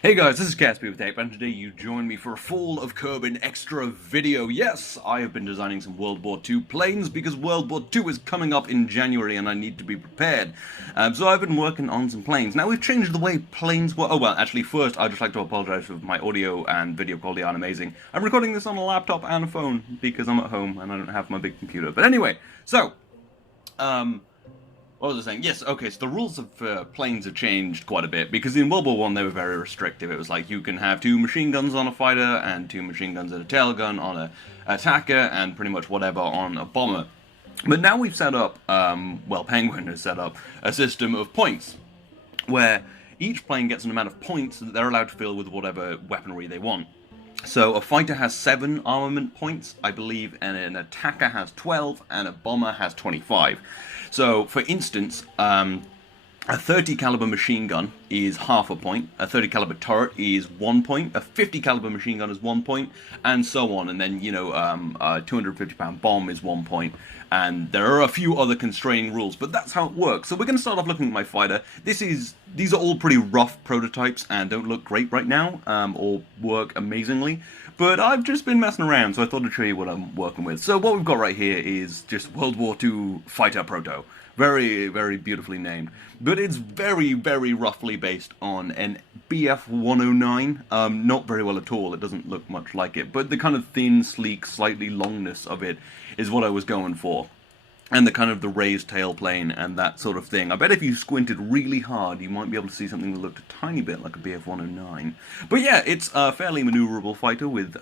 Hey guys, this is Caspi with Tape, and today you join me for a Fall of Kerbin extra video. Yes, I have been designing some World War II planes because World War II is coming up in January and I need to be prepared. So I've been working on some planes. Now we've changed the way planes work. Oh well, actually first I'd just like to apologize for my audio and video quality aren't amazing. I'm recording this on a laptop and a phone because I'm at home and I don't have my big computer. But anyway, so, what was I saying? Yes, okay, so the rules of planes have changed quite a bit, because in World War One they were very restrictive. It was like you can have two machine guns on a fighter, and two machine guns and a tail gun on a attacker, and pretty much whatever on a bomber. But now we've set up, well, Penguin has set up a system of points, where each plane gets an amount of points that they're allowed to fill with whatever weaponry they want. So a fighter has 7 armament points, I believe, and an attacker has 12, and a bomber has 25. So, for instance, a 30 caliber machine gun is half a point, a 30 caliber turret is 1 point, a 50 caliber machine gun is 1 point, and so on. And then, a 250-pound bomb is 1 point. And there are a few other constraining rules, but that's how it works. So we're going to start off looking at my fighter. These are all pretty rough prototypes and don't look great right now, or work amazingly. But I've just been messing around, so I thought I'd show you what I'm working with. So what we've got right here is just World War II fighter Proto. Very, very beautifully named. But it's very, very roughly based on an BF-109. Not very well at all, it doesn't look much like it. But the kind of thin, sleek, slightly longness of it is what I was going for. And the kind of the raised tailplane and that sort of thing. I bet if you squinted really hard, you might be able to see something that looked a tiny bit like a BF-109. But yeah, it's a fairly maneuverable fighter with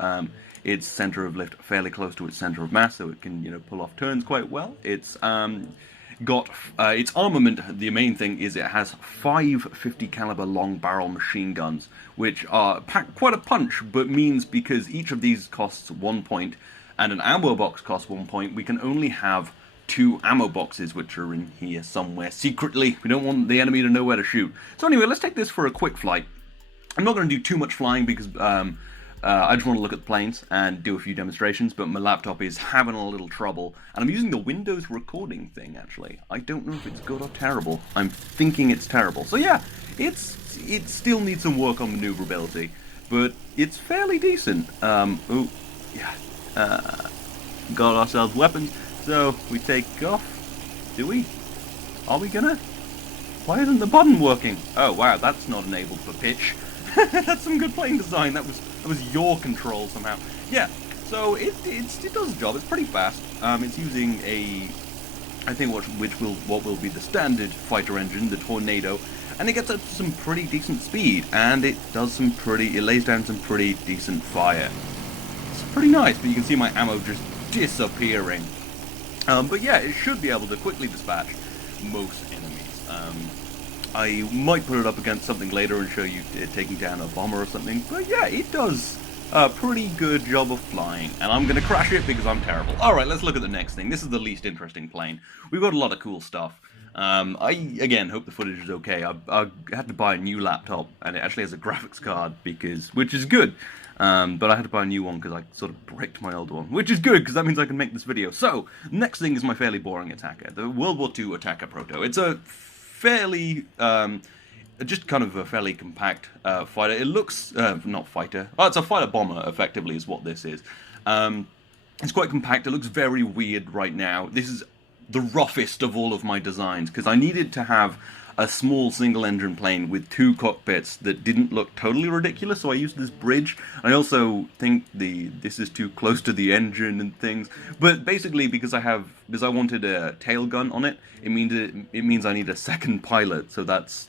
its center of lift fairly close to its center of mass, so it can, pull off turns quite well. It's got its armament. The main thing is it has 5 50 caliber long barrel machine guns, which are pack quite a punch, but means because each of these costs 1 point and an ammo box costs 1 point, we can only have 2 ammo boxes, which are in here somewhere secretly. We don't want the enemy to know where to shoot. So anyway, let's take this for a quick flight. I'm not going to do too much flying because I just want to look at the planes and do a few demonstrations, but my laptop is having a little trouble. And I'm using the Windows recording thing, actually. I don't know if it's good or terrible. I'm thinking it's terrible. So yeah, it still needs some work on maneuverability, but it's fairly decent. Oh, yeah. Got ourselves weapons. So, we take off. Do we? Are we gonna? Why isn't the button working? Oh wow, that's not enabled for pitch. That's some good plane design. That was your control somehow. Yeah, so it does the job. It's pretty fast. It's using I think what will be the standard fighter engine, the Tornado, and it gets up to some pretty decent speed, and it lays down some pretty decent fire. It's pretty nice, but you can see my ammo just disappearing. But yeah, it should be able to quickly dispatch most enemies. I might put it up against something later and show you it taking down a bomber or something, but yeah, it does a pretty good job of flying, and I'm going to crash it because I'm terrible. Alright, let's look at the next thing. This is the least interesting plane. We've got a lot of cool stuff. I, again, hope the footage is okay. I had to buy a new laptop, and it actually has a graphics card, which is good. But I had to buy a new one because I sort of bricked my old one, which is good because that means I can make this video. So, next thing is my fairly boring attacker, the World War II attacker Proto. It's a fairly, just kind of a fairly compact fighter. It looks, not fighter, it's a fighter bomber, effectively, is what this is. It's quite compact, it looks very weird right now. This is the roughest of all of my designs, because I needed to have a small single-engine plane with 2 cockpits that didn't look totally ridiculous, so I used this bridge. I also think this is too close to the engine and things, but basically because I wanted a tail gun on it, it means I need a second pilot, so that's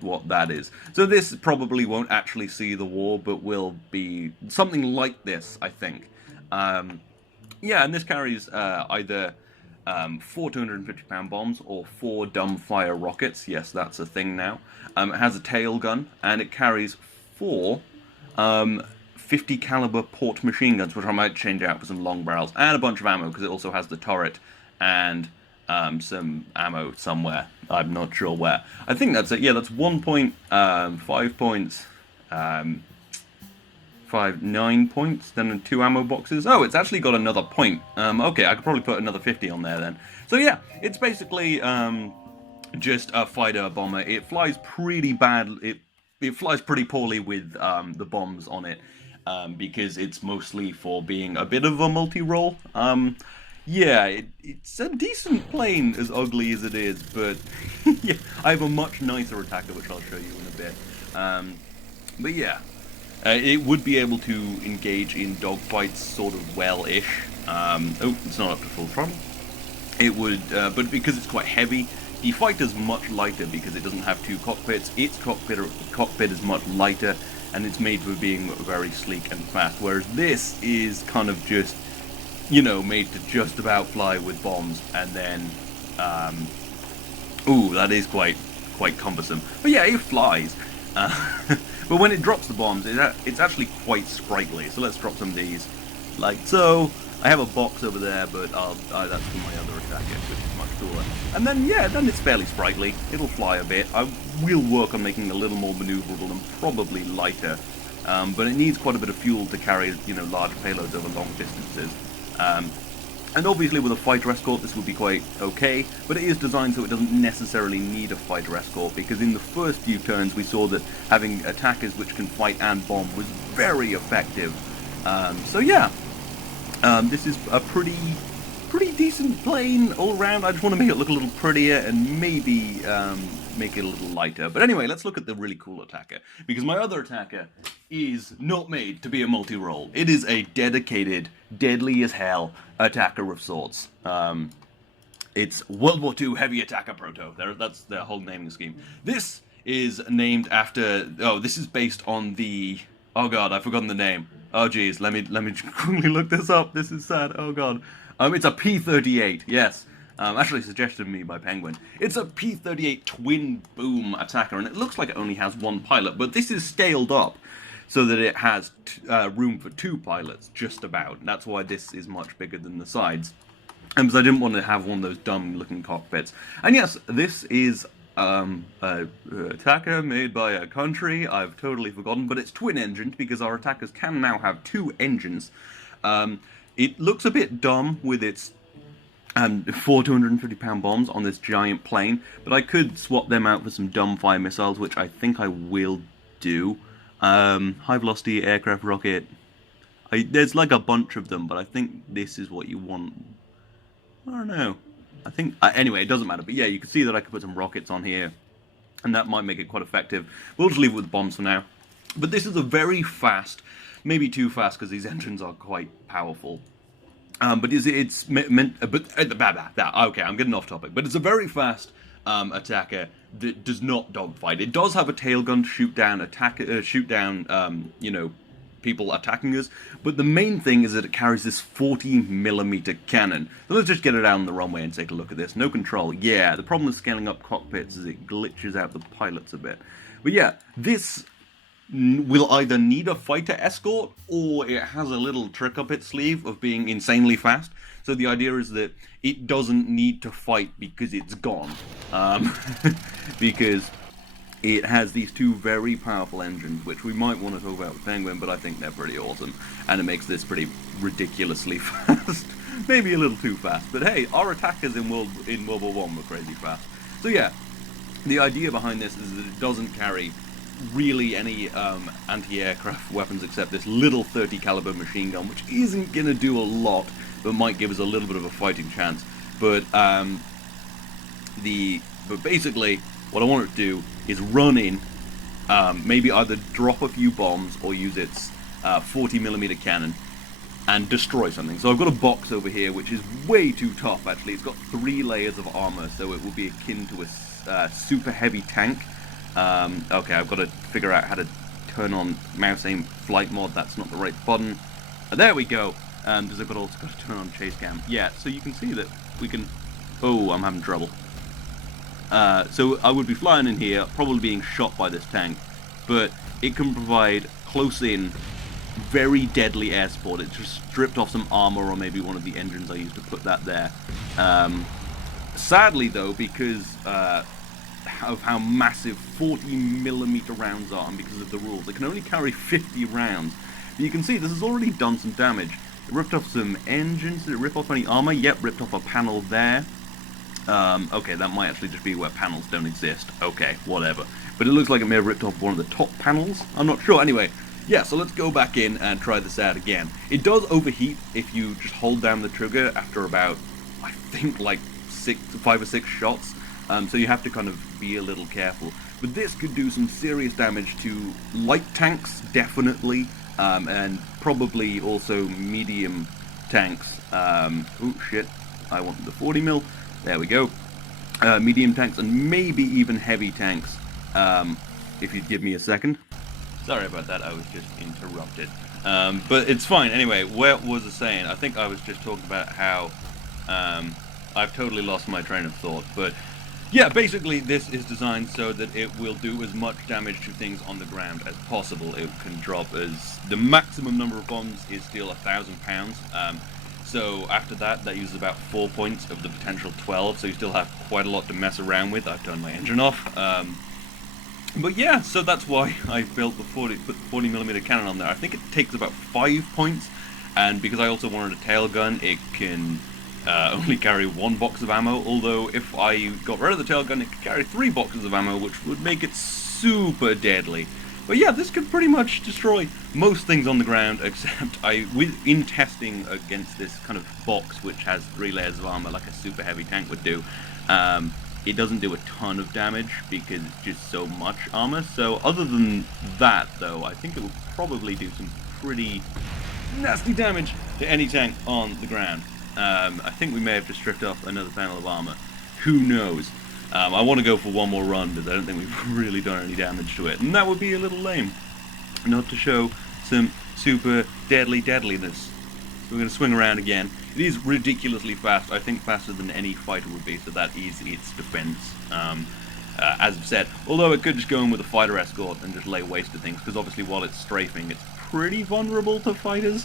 what that is. So this probably won't actually see the war, but will be something like this, I think. Yeah, and this carries either 4 250-pound bombs or 4 dumbfire rockets. Yes, that's a thing now. It has a tail gun, and it carries 4 50 caliber port machine guns, which I might change out for some long barrels, and a bunch of ammo because it also has the turret and some ammo somewhere. I'm not sure where. I think that's it. Yeah, that's 1 point, 5 points, 9 points, then 2 ammo boxes. Oh, it's actually got another point. Okay, I could probably put another 50 on there then. So yeah, it's basically just a fighter bomber. It flies pretty bad. it flies pretty poorly with the bombs on it, because it's mostly for being a bit of a multi-role. Yeah, it's a decent plane, as ugly as it is, but yeah, I have a much nicer attacker, which I'll show you in a bit. But yeah, it would be able to engage in dogfights sort of well-ish. Oh, it's not up to full throttle. It would, but because it's quite heavy, the fighter's much lighter because it doesn't have two cockpits. Its cockpit is much lighter, and it's made for being very sleek and fast, whereas this is kind of just, you know, made to just about fly with bombs, and then, ooh, that is quite cumbersome. But yeah, it flies. But when it drops the bombs, it's actually quite sprightly. So let's drop some of these, like so. I have a box over there, but that's for my other attacker, which is much cooler. And then, yeah, then it's fairly sprightly. It'll fly a bit. I will work on making it a little more maneuverable and probably lighter. But it needs quite a bit of fuel to carry, you know, large payloads over long distances. And obviously with a fighter escort this would be quite okay, but it is designed so it doesn't necessarily need a fighter escort, because in the first few turns we saw that having attackers which can fight and bomb was very effective. So yeah, this is a pretty decent plane all around. I just want to make it look a little prettier and maybe make it a little lighter. But anyway, let's look at the really cool attacker, because my other attacker is not made to be a multi-role. It is a dedicated, deadly as hell attacker of sorts. It's World War II Heavy Attacker Proto. That's their whole naming scheme. This is named after... Oh, this is based on the... Oh god, I've forgotten the name. Oh geez, let me quickly look this up. This is sad. Oh god. It's a P-38, yes. Actually suggested to me by Penguin. It's a P-38 twin boom attacker, and it looks like it only has one pilot, but this is scaled up so that it has room for two pilots, just about. And that's why this is much bigger than the sides. Because I didn't want to have one of those dumb-looking cockpits. And yes, this is a attacker made by a country I've totally forgotten, but it's twin-engined because our attackers can now have two engines. It looks a bit dumb with its 4 250-pound bombs on this giant plane, but I could swap them out for some dumb fire missiles, which I think I will do. High-velocity aircraft rocket. There's like a bunch of them, but I think this is what you want. I don't know. I think... anyway, it doesn't matter. But yeah, you can see that I could put some rockets on here, and that might make it quite effective. We'll just leave it with bombs for now. But this is a very fast, maybe too fast because these engines are quite powerful. But it's meant... okay, I'm getting off topic. But it's a very fast attacker that does not dogfight. It does have a tail gun to shoot down, you know, people attacking us, but the main thing is that it carries this 40mm cannon. So let's just get it out on the runway and take a look at this. No control. Yeah, the problem with scaling up cockpits is it glitches out the pilots a bit. But yeah, this will either need a fighter escort, or it has a little trick up its sleeve of being insanely fast. So the idea is that it doesn't need to fight because it's gone. Because it has these two very powerful engines, which we might want to talk about with Penguin, but I think they're pretty awesome. And it makes this pretty ridiculously fast. Maybe a little too fast. But hey, our attackers in World War I were crazy fast. So yeah, the idea behind this is that it doesn't carry really any anti-aircraft weapons except this little 30 caliber machine gun, which isn't going to do a lot, but might give us a little bit of a fighting chance. But basically, what I want it to do is run in, maybe either drop a few bombs or use its 40mm cannon and destroy something. So I've got a box over here which is way too tough actually. It's got 3 layers of armor, so it will be akin to a super heavy tank. Okay, I've got to figure out how to turn on mouse aim flight mod. That's not the right button. There we go. Because I've also got to turn on chase cam. Yeah, so you can see that we can... Oh, I'm having trouble. So I would be flying in here, probably being shot by this tank, but it can provide close-in, very deadly air support. It just stripped off some armor or maybe one of the engines I used to put that there. Sadly, though, because of how massive 40mm rounds are and because of the rules, it can only carry 50 rounds. But you can see this has already done some damage. It ripped off some engines. Did it rip off any armor? Yep, ripped off a panel there. Okay, that might actually just be where panels don't exist. Okay, whatever. but it looks like it may have ripped off one of the top panels. I'm not sure. Anyway, yeah, so let's go back in and try this out again. It does overheat if you just hold down the trigger after about, I think, like 5 or 6 shots. So you have to kind of be a little careful. But this could do some serious damage to light tanks, definitely, and probably also medium tanks. Oh shit, I wanted the 40mm. There we go. Medium tanks and maybe even heavy tanks, if you'd give me a second. Sorry about that, I was just interrupted. But it's fine. Anyway, what was I saying? I think I was just talking about how I've totally lost my train of thought. But yeah, basically this is designed so that it will do as much damage to things on the ground as possible. It can drop as... the maximum number of bombs is still 1,000 pounds. So after that, that uses about 4 points of the potential 12, so you still have quite a lot to mess around with. I've turned my engine off. But yeah, so that's why I built the 40mm cannon on there. I think it takes about 5 points, and because I also wanted a tail gun, it can only carry 1 box of ammo, although if I got rid of the tail gun, it could carry 3 boxes of ammo, which would make it super deadly. But yeah, this could pretty much destroy most things on the ground, except in testing against this kind of box, which has 3 layers of armor like a super heavy tank would do, it doesn't do a ton of damage because it's just so much armor. So other than that, though, I think it will probably do some pretty nasty damage to any tank on the ground. I think we may have just stripped off another panel of armor. Who knows? I want to go for one more run, but I don't think we've really done any damage to it, and that would be a little lame, not to show some super deadliness. So we're going to swing around again. It is ridiculously fast, I think faster than any fighter would be, so that is its defense. As I've said, although it could just go in with a fighter escort and just lay waste to things, because obviously while it's strafing, it's pretty vulnerable to fighters,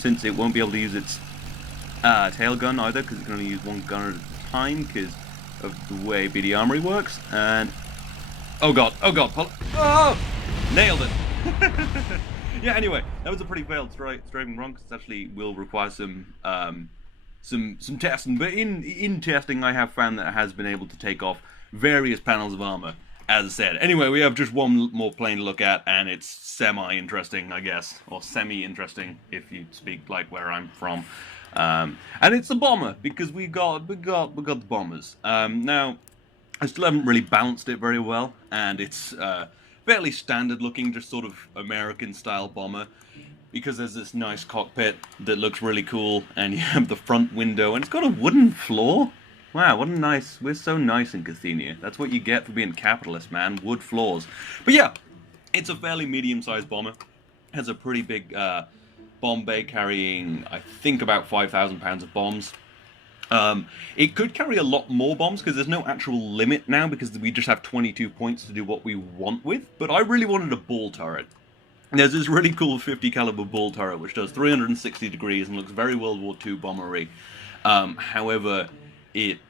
since it won't be able to use its tail gun either, because it can only use 1 gun at a time, because of the way BD Armory works. And oh god, oh, nailed it. Yeah, anyway, that was a pretty failed strafing run, because it actually will require some testing, but in testing I have found that it has been able to take off various panels of armor, as I said. Anyway, we have just one more plane to look at, and it's semi-interesting, I guess, or semi-interesting if you speak like where I'm from. And it's a bomber, because we got the bombers. Now, I still haven't really balanced it very well, and it's fairly standard looking, just sort of American style bomber, because there's this nice cockpit that looks really cool, and you have the front window, and it's got a wooden floor. Wow, what a nice, we're so nice in Cathenia. That's what you get for being capitalist, man, wood floors. But yeah, it's a fairly medium-sized bomber. It has a pretty big bomb bay carrying, I think, about 5,000 pounds of bombs. It could carry a lot more bombs because there's no actual limit now, because we just have 22 points to do what we want with, but I really wanted a ball turret. There's this really cool 50 caliber ball turret which does 360 degrees and looks very World War II bombery. However, it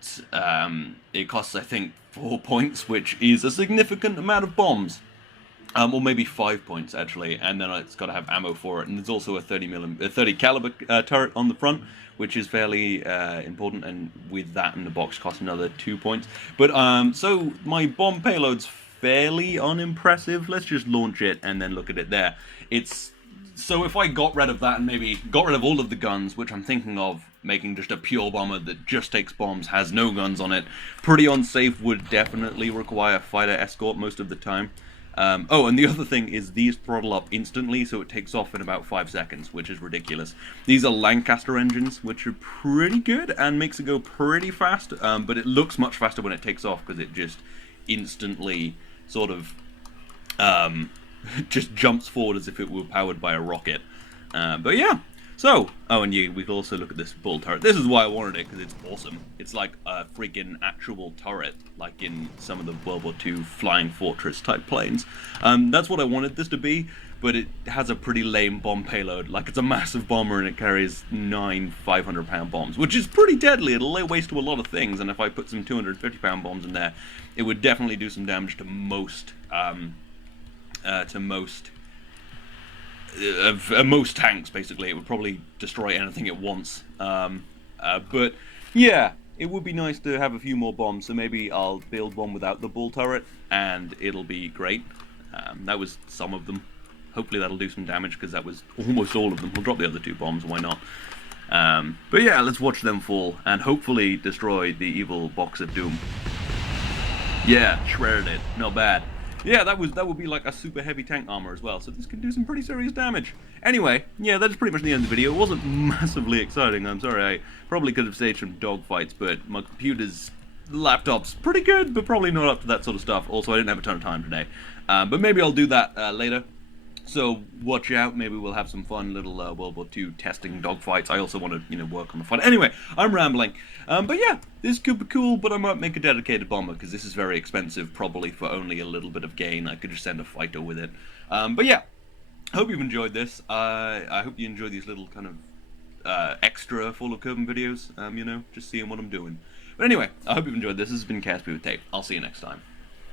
costs, I think, 4 points, which is a significant amount of bombs. Or maybe 5 points actually, and then it's got to have ammo for it. And there's also a 30 caliber turret on the front, which is fairly important, and with that in the box costs another 2 points. But so my bomb payload's fairly unimpressive. Let's just launch it and then look at it there. So if I got rid of that and maybe got rid of all of the guns, which I'm thinking of making just a pure bomber that just takes bombs, has no guns on it, pretty unsafe, would definitely require fighter escort most of the time. Oh, and the other thing is these throttle up instantly, so it takes off in about 5 seconds, which is ridiculous. These are Lancaster engines, which are pretty good and makes it go pretty fast, but it looks much faster when it takes off because it just instantly sort of just jumps forward as if it were powered by a rocket. But yeah. So, oh, and we could also look at this bull turret. This is why I wanted it, because it's awesome. It's like a freaking actual turret, like in some of the World War II Flying Fortress type planes. That's what I wanted this to be, but it has a pretty lame bomb payload. Like, it's a massive bomber and it carries 9 500-pound bombs, which is pretty deadly. It'll lay waste to a lot of things, and if I put some 250-pound bombs in there, it would definitely do some damage to most tanks. Basically, it would probably destroy anything it wants. But yeah, it would be nice to have a few more bombs, so maybe I'll build one without the ball turret, and it'll be great. That was some of them. Hopefully that'll do some damage, because that was almost all of them. We'll drop the other 2 bombs, why not? But yeah, let's watch them fall, and hopefully destroy the evil box of doom. Yeah, shredded it. Not bad. Yeah, that would be like a super heavy tank armor as well, so this can do some pretty serious damage. Anyway, yeah, that's pretty much the end of the video. It wasn't massively exciting, I'm sorry. I probably could have staged some dogfights, but my computer's laptop's pretty good, but probably not up to that sort of stuff. Also, I didn't have a ton of time today. But maybe I'll do that later. So watch out, maybe we'll have some fun little World War II testing dogfights. I also want to, work on the fun. Anyway, I'm rambling. But yeah, this could be cool, but I might make a dedicated bomber, because this is very expensive, probably for only a little bit of gain. I could just send a fighter with it. But yeah, hope you've enjoyed this. I hope you enjoy these little kind of extra full of Kerbin videos, just seeing what I'm doing. But anyway, I hope you've enjoyed this. This has been Caspi with Tape. I'll see you next time.